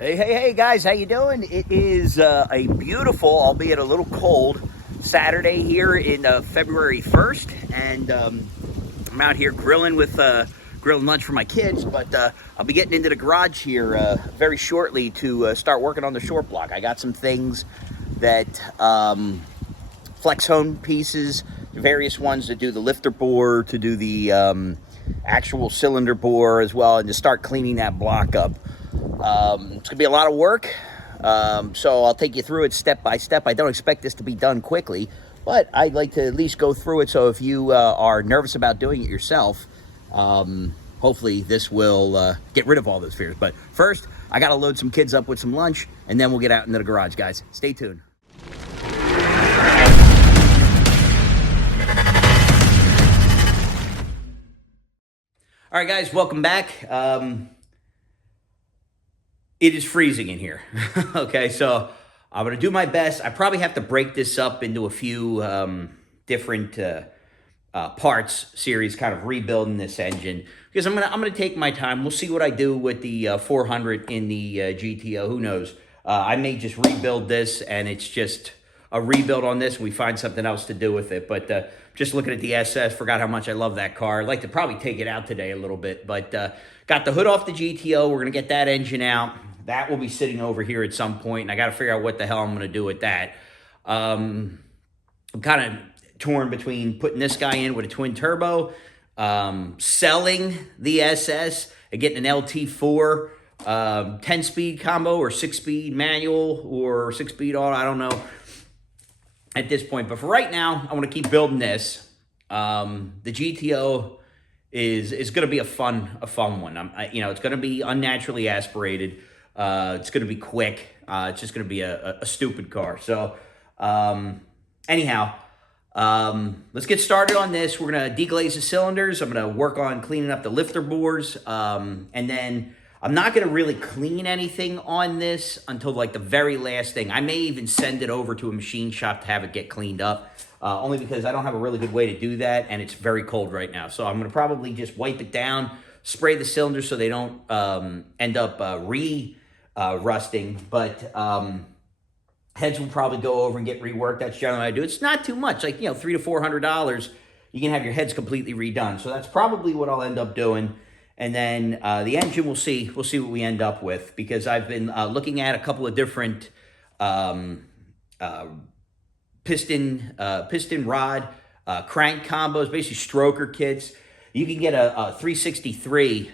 Hey, guys, how you doing? It is a beautiful, albeit a little cold, Saturday here in February 1st, and I'm out here grilling grilling lunch for my kids, but I'll be getting into the garage here very shortly to start working on the short block. I got some things that Flexhone pieces, various ones to do the lifter bore, to do the actual cylinder bore as well, and to start cleaning that block up. It's gonna be a lot of work, so I'll take you through it step by step. I don't expect this to be done quickly, but I'd like to at least go through it, so if you are nervous about doing it yourself, hopefully this will get rid of all those fears. But first, I gotta load some kids up with some lunch, and then we'll get out into the garage, guys. Stay tuned. All right, guys, welcome back. It is freezing in here. Okay, so I'm gonna do my best. I probably have to break this up into a few different parts series, kind of rebuilding this engine, because I'm gonna take my time. We'll see what I do with the 400 in the GTO. Who knows? I may just rebuild this, and it's just a rebuild on this. We find something else to do with it. But just looking at the SS, forgot how much I love that car. I'd like to probably take it out today a little bit, but got the hood off the GTO. We're gonna get that engine out. That will be sitting over here at some point, and I got to figure out what the hell I'm going to do with that. I'm kind of torn between putting this guy in with a twin turbo, selling the SS, and getting an LT4 10-speed combo or 6-speed manual or 6-speed auto. I don't know at this point, but for right now, I want to keep building this. The GTO is going to be a fun one. It's going to be unnaturally aspirated. It's going to be quick. It's just going to be a stupid car. So, anyhow, let's get started on this. We're going to deglaze the cylinders. I'm going to work on cleaning up the lifter bores. And then I'm not going to really clean anything on this until like the very last thing. I may even send it over to a machine shop to have it get cleaned up, only because I don't have a really good way to do that, and it's very cold right now. So I'm going to probably just wipe it down, spray the cylinders so they don't end up rusting, but heads will probably go over and get reworked. That's generally what I do. It's not too much, like, $300 to $400. You can have your heads completely redone. So that's probably what I'll end up doing. And then the engine, we'll see what we end up with, because I've been looking at a couple of different piston rod crank combos, basically stroker kits. You can get a 363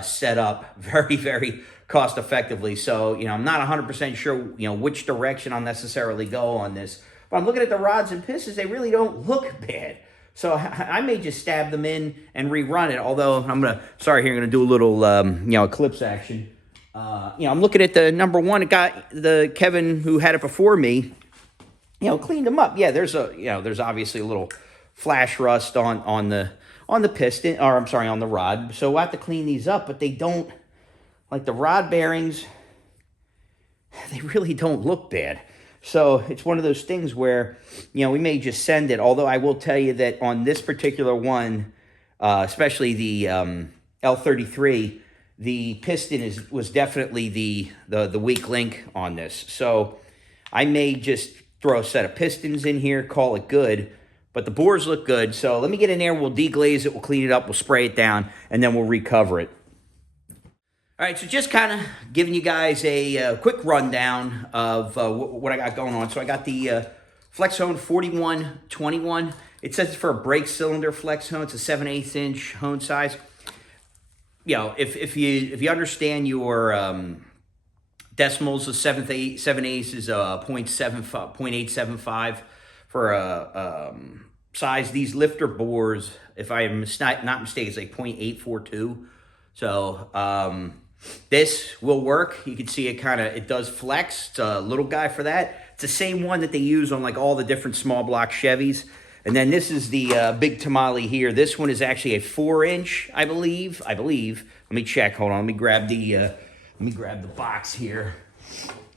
set up very, very cost effectively. So, I'm not 100% sure, which direction I'll necessarily go on this. But I'm looking at the rods and pistons. They really don't look bad. So I may just stab them in and rerun it. Although I'm going to do a little, eclipse action. I'm looking at the number one. It got the Kevin who had it before me, cleaned them up. Yeah, there's obviously a little flash rust on the piston, or I'm sorry, on the rod. So we'll have to clean these up, but they don't, like the rod bearings, they really don't look bad. So it's one of those things where, we may just send it. Although I will tell you that on this particular one, especially the L33, the piston was definitely the weak link on this. So I may just throw a set of pistons in here, call it good. But the bores look good. So let me get in there. We'll deglaze it. We'll clean it up. We'll spray it down. And then we'll recover it. All right, so just kind of giving you guys a quick rundown of what I got going on. So I got the Flexhone 4121. It says it's for a brake cylinder Flexhone. It's a 7/8 inch hone size. If you understand your decimals, the 7/8 is 0.875 for a size. These lifter bores, if I am not mistaken, it's like 0.842. So this will work. You can see it does flex. It's a little guy for that. It's the same one that they use on like all the different small block Chevys. And then this is the big tamale here. This one is actually a 4-inch, I believe. Let me check. Hold on. Let me grab the box here.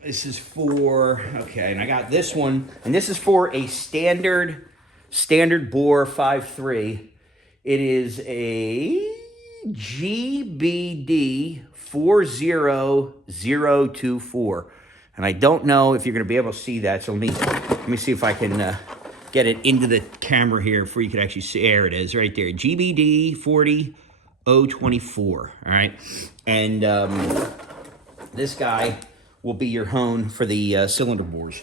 This is for, okay, and I got this one, and this is for a standard bore 5.3. It is a GBD 40024. And I don't know if you're going to be able to see that. So let me see if I can get it into the camera here before you can actually see. There it is right there. GBD 40024. All right. And this guy will be your hone for the cylinder bores.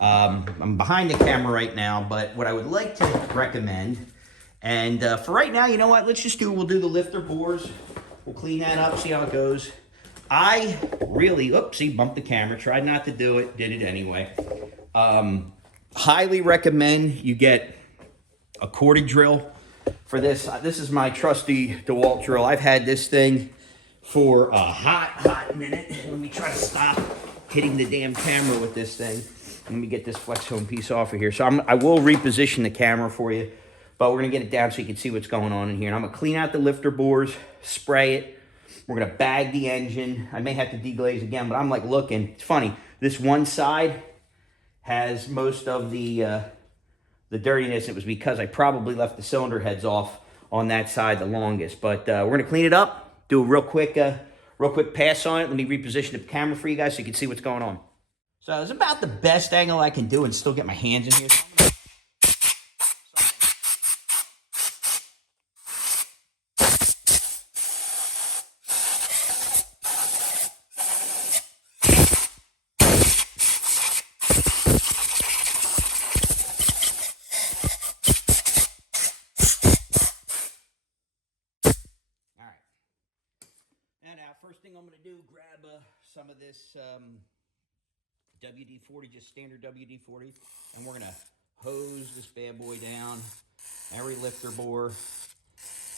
I'm behind the camera right now, but what I would like to recommend, and for right now, you know what? We'll do the lifter bores. We'll clean that up, see how it goes. I really, oopsie, bumped the camera. Tried not to do it, did it anyway. Highly recommend you get a corded drill for this. This is my trusty DeWalt drill. I've had this thing for a hot minute. Let me try to stop hitting the damn camera with this thing. Let me get this Flexhone piece off of here. So I will reposition the camera for you, but we're gonna get it down so you can see what's going on in here. And I'm gonna clean out the lifter bores, spray it. We're gonna bag the engine. I may have to deglaze again, but I'm like looking. It's funny. This one side has most of the dirtiness. It was because I probably left the cylinder heads off on that side the longest. But we're gonna clean it up. Do a real quick pass on it. Let me reposition the camera for you guys so you can see what's going on. So it's about the best angle I can do and still get my hands in here. First thing I'm going to do, grab some of this WD-40, just standard WD-40, and we're going to hose this bad boy down. Every lifter bore,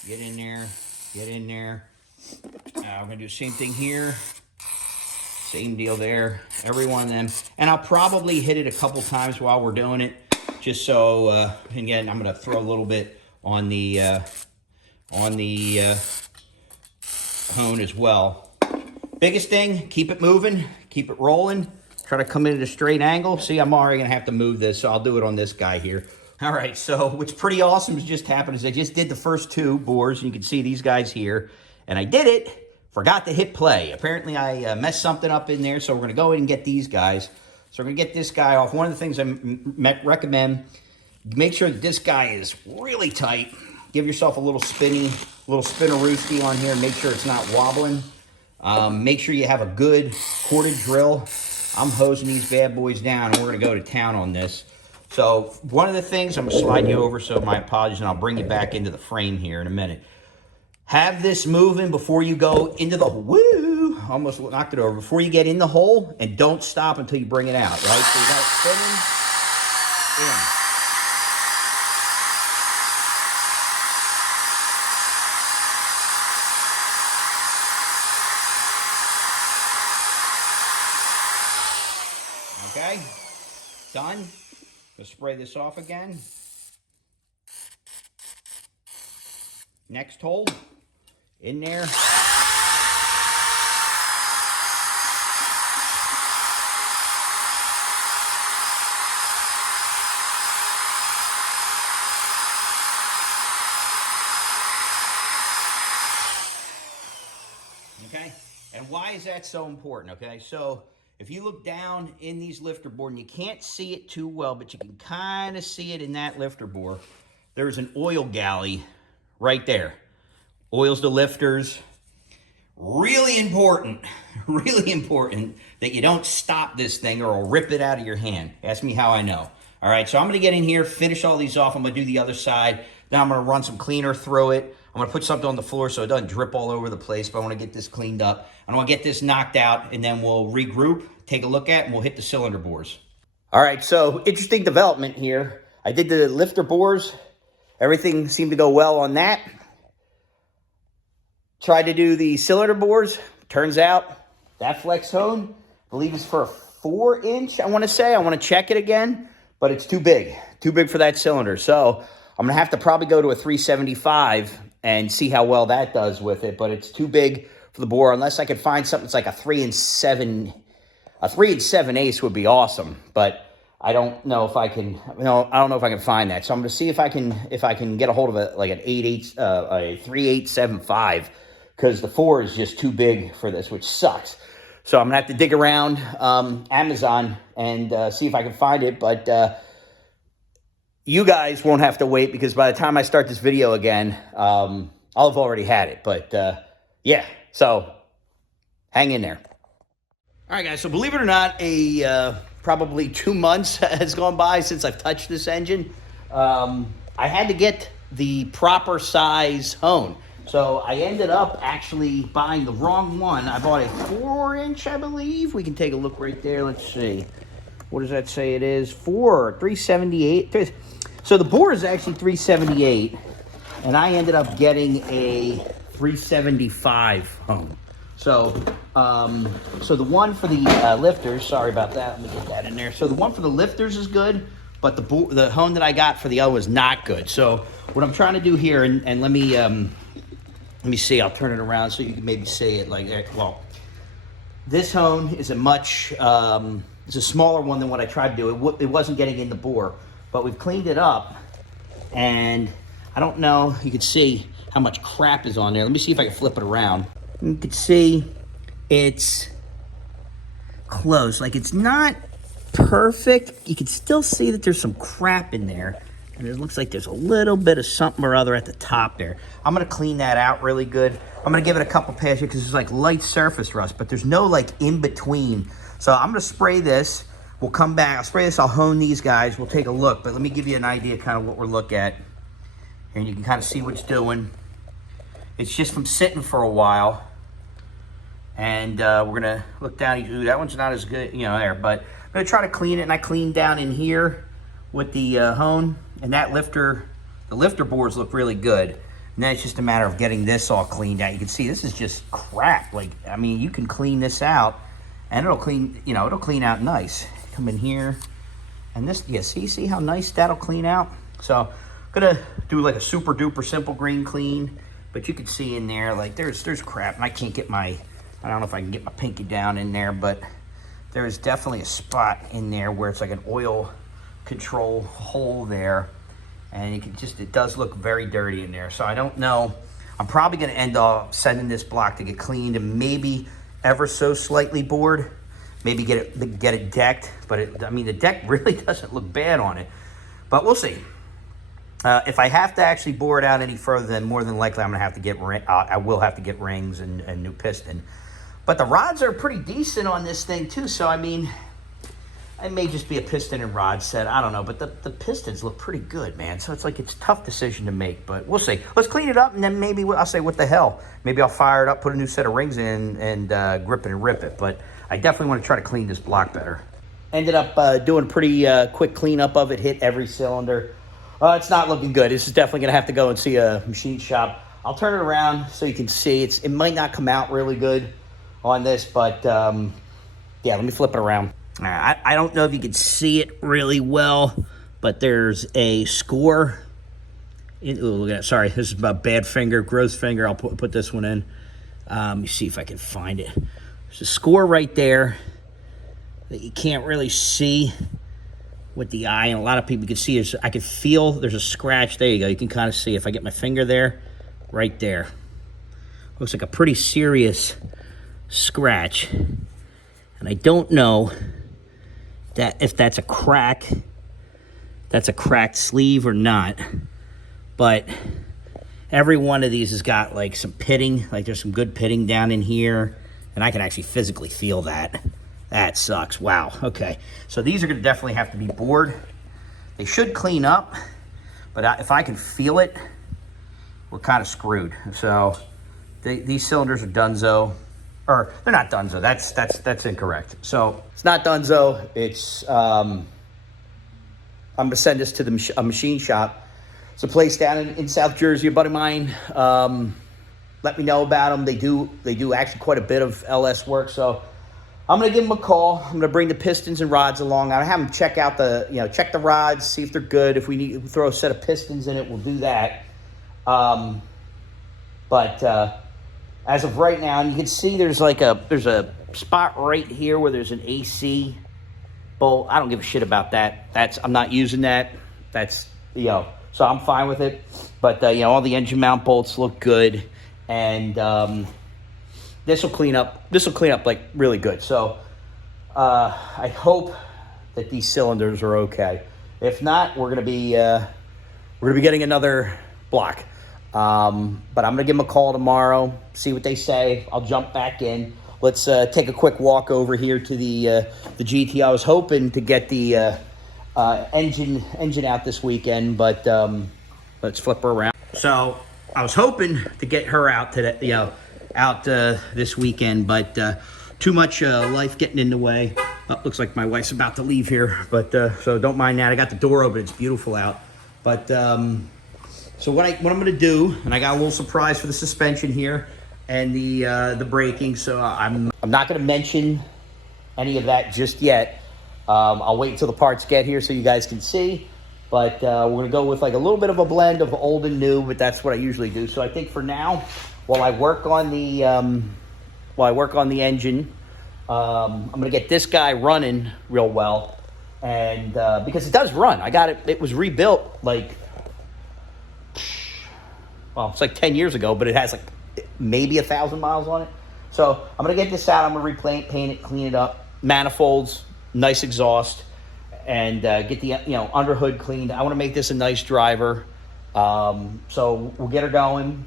get in there, get in there. We're going to do the same thing here. Same deal there. Every one of them. And I'll probably hit it a couple times while we're doing it, just so, again, I'm going to throw a little bit on the hone as well. Biggest thing, keep it moving, keep it rolling. Try to come in at a straight angle. See, I'm already gonna have to move this, so I'll do it on this guy here. All right, so what's pretty awesome has just happened is I just did the first two bores, and you can see these guys here, and I did it, forgot to hit play. Apparently I messed something up in there, so we're gonna go in and get these guys. So we're gonna get this guy off. One of the things I recommend, make sure that this guy is really tight. Give yourself a little spinnerooski on here. Make sure it's not wobbling. Make sure you have a good corded drill. I'm hosing these bad boys down, and we're going to go to town on this. So one of the things, I'm going to slide you over, so my apologies, and I'll bring you back into the frame here in a minute. Have this moving before you go into the, woo, almost knocked it over, before you get in the hole, and don't stop until you bring it out, right? So you got it spinning in. Okay, done. Let's spray this off again. Next hole, in there. Okay, and why is that so important? Okay, so if you look down in these lifter bore, and you can't see it too well, but you can kind of see it in that lifter bore, there's an oil galley right there. Oils the lifters. Really important that you don't stop this thing or it'll rip it out of your hand. Ask me how I know. All right, so I'm gonna get in here, finish all these off. I'm gonna do the other side. Then I'm gonna run some cleaner through it. I'm gonna put something on the floor so it doesn't drip all over the place, but I wanna get this cleaned up. I wanna get this knocked out, and then we'll regroup, take a look at, and we'll hit the cylinder bores. All right, so interesting development here. I did the lifter bores. Everything seemed to go well on that. Tried to do the cylinder bores. Turns out that Flexhone, I believe, is for a 4-inch, I wanna say. I wanna check it again, but it's too big for that cylinder. So I'm gonna have to probably go to a 375 and see how well that does with it, but it's too big for the bore, unless I could find something that's like a 3 7/8 would be awesome. But I don't know if I can. I don't know if I can find that. So I'm going to see if I can get a hold of a 3875, because the 4 is just too big for this, which sucks. So I'm going to have to dig around Amazon and see if I can find it. But you guys won't have to wait, because by the time I start this video again, I'll have already had it. But yeah, so hang in there. All right, guys, so believe it or not, probably 2 months has gone by since I've touched this engine. I had to get the proper size hone. So I ended up actually buying the wrong one. I bought a 4-inch, I believe. We can take a look right there. Let's see. What does that say it is? 378. So the bore is actually 378, and I ended up getting a 375 hone. So, so the one for the lifters, sorry about that, let me get that in there. So the one for the lifters is good, but the hone that I got for the other was not good. So what I'm trying to do here, and let me see, I'll turn it around so you can maybe see it like that. Well, this hone is it's a smaller one than what I tried to do. It wasn't getting in the bore, but we've cleaned it up, and I don't know, you can see how much crap is on there. Let me see if I can flip it around. You can see it's close. Like, it's not perfect. You can still see that there's some crap in there. And it looks like there's a little bit of something or other at the top there. I'm going to clean that out really good. I'm going to give it a couple passes because there's like light surface rust, but there's no like in between. So I'm going to spray this. We'll come back. I'll spray this. I'll hone these guys. We'll take a look. But let me give you an idea kind of what we're looking at. And you can kind of see what it's doing. It's just from sitting for a while. And we're going to look down. Ooh, that one's not as good, there. But I'm going to try to clean it. And I cleaned down in here with the hone. And that the lifter bores look really good. And then it's just a matter of getting this all cleaned out. You can see this is just crap. Like, I mean, you can clean this out. And it'll clean, it'll clean out nice. Come in here. And this, yeah, see how nice that'll clean out? So I'm going to do like a super duper simple green clean. But you can see in there, like, there's crap. And I can't get I don't know if I can get my pinky down in there, but there is definitely a spot in there where it's like an oil control hole there. And you can it does look very dirty in there. So I don't know. I'm probably going to end up sending this block to get cleaned and maybe ever so slightly bored. Maybe get it decked. But I mean, the deck really doesn't look bad on it. But we'll see. If I have to actually bore it out any further, then more than likely I'm going to have to I will have to get rings and new piston. But the rods are pretty decent on this thing too. So I mean, it may just be a piston and rod set. I don't know. But the pistons look pretty good, man. So it's like it's a tough decision to make. But we'll see. Let's clean it up, and then maybe I'll say, what the hell? Maybe I'll fire it up, put a new set of rings in, and grip it and rip it. But I definitely want to try to clean this block better. Ended up doing a pretty quick cleanup of it. Hit every cylinder. It's not looking good. This is definitely going to have to go and see a machine shop. I'll turn it around so you can see. It might not come out really good on this, but yeah, let me flip it around. I don't know if you can see it really well, but there's a score. Look at that. Sorry, this is my bad finger, gross finger. I'll put this one in. Let me see if I can find it. There's a score right there that you can't really see with the eye, and a lot of people can see. I can feel there's a scratch. There you go. You can kind of see if I get my finger there, right there. Looks like a pretty serious scratch, and I don't know if that's a crack, that's a cracked sleeve or not. But every one of these has got like some pitting, like there's some good pitting down in here, and I can actually physically feel that. That sucks. Wow. Okay. So these are going to definitely have to be bored. They should clean up, but if I can feel it, we're kind of screwed. So these cylinders are donezo. Or they're not donezo. That's incorrect. So it's not donezo. It's I'm gonna send this to a machine shop. It's a place down in South Jersey. A buddy of mine let me know about them. They do actually quite a bit of LS work. So I'm gonna give them a call. I'm gonna bring the pistons and rods along. I have them check out check the rods, see if they're good. If we need to throw a set of pistons in it, we'll do that. As of right now, and you can see there's a spot right here where there's an AC bolt. I don't give a shit about that. I'm not using that. That's, so I'm fine with it. But, all the engine mount bolts look good. And this will clean up like really good. So I hope that these cylinders are okay. If not, we're gonna be getting another block. But I'm gonna give them a call tomorrow, see what they say. I'll jump back in. Let's take a quick walk over here to the GTO. I was hoping to get the engine out this weekend, but let's flip her around. So I was hoping to get her out today, this weekend, but too much life getting in the way. Looks like my wife's about to leave here, but so don't mind that. I got the door open. It's beautiful out. But so what I'm going to do, and I got a little surprise for the suspension here and the braking. So I'm not going to mention any of that just yet. I'll wait until the parts get here so you guys can see. But we're going to go with like a little bit of a blend of old and new, but that's what I usually do. So I think for now, while I work on the engine, I'm going to get this guy running real well. And because it does run. I got it. It was rebuilt like, well, it's like 10 years ago, but it has like maybe 1,000 miles on it. So I'm going to get this out. I'm going to repaint it, clean it up. Manifolds, nice exhaust. And get the under hood cleaned. I want to make this a nice driver. So we'll get her going.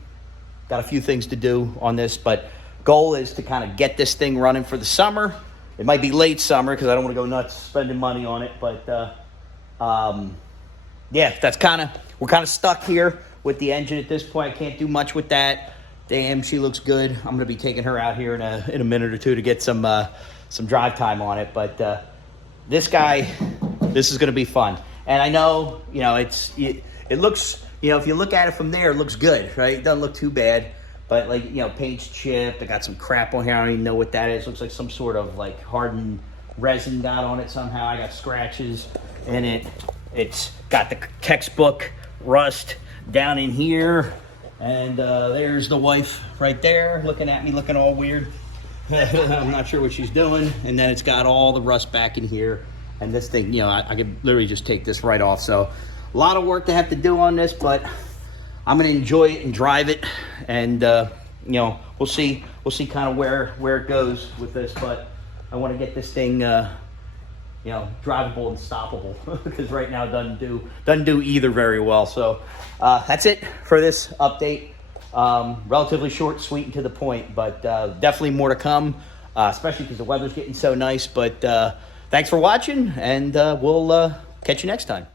Got a few things to do on this, but goal is to kind of get this thing running for the summer. It might be late summer because I don't want to go nuts spending money on it. But yeah, we're kind of stuck here with the engine at this point. I can't do much with that. Damn, she looks good. I'm going to be taking her out here in a minute or two to get some drive time on it. But this is going to be fun. And I know, it looks, if you look at it from there, it looks good, right? It doesn't look too bad. But paint's chipped. I got some crap on here. I don't even know what that is. Looks like some sort of like hardened resin got on it somehow. I got scratches in it. It's got the textbook rust down in here. And there's the wife right there looking at me, looking all weird. I'm not sure what she's doing. And then it's got all the rust back in here. And this thing, I could literally just take this right off. So a lot of work to have to do on this, but I'm going to enjoy it and drive it. And, we'll see kind of where it goes with this. But I want to get this thing, drivable and stoppable because right now it doesn't do either very well. So that's it for this update. Relatively short, sweet, and to the point, but definitely more to come, especially because the weather's getting so nice. But thanks for watching, and we'll catch you next time.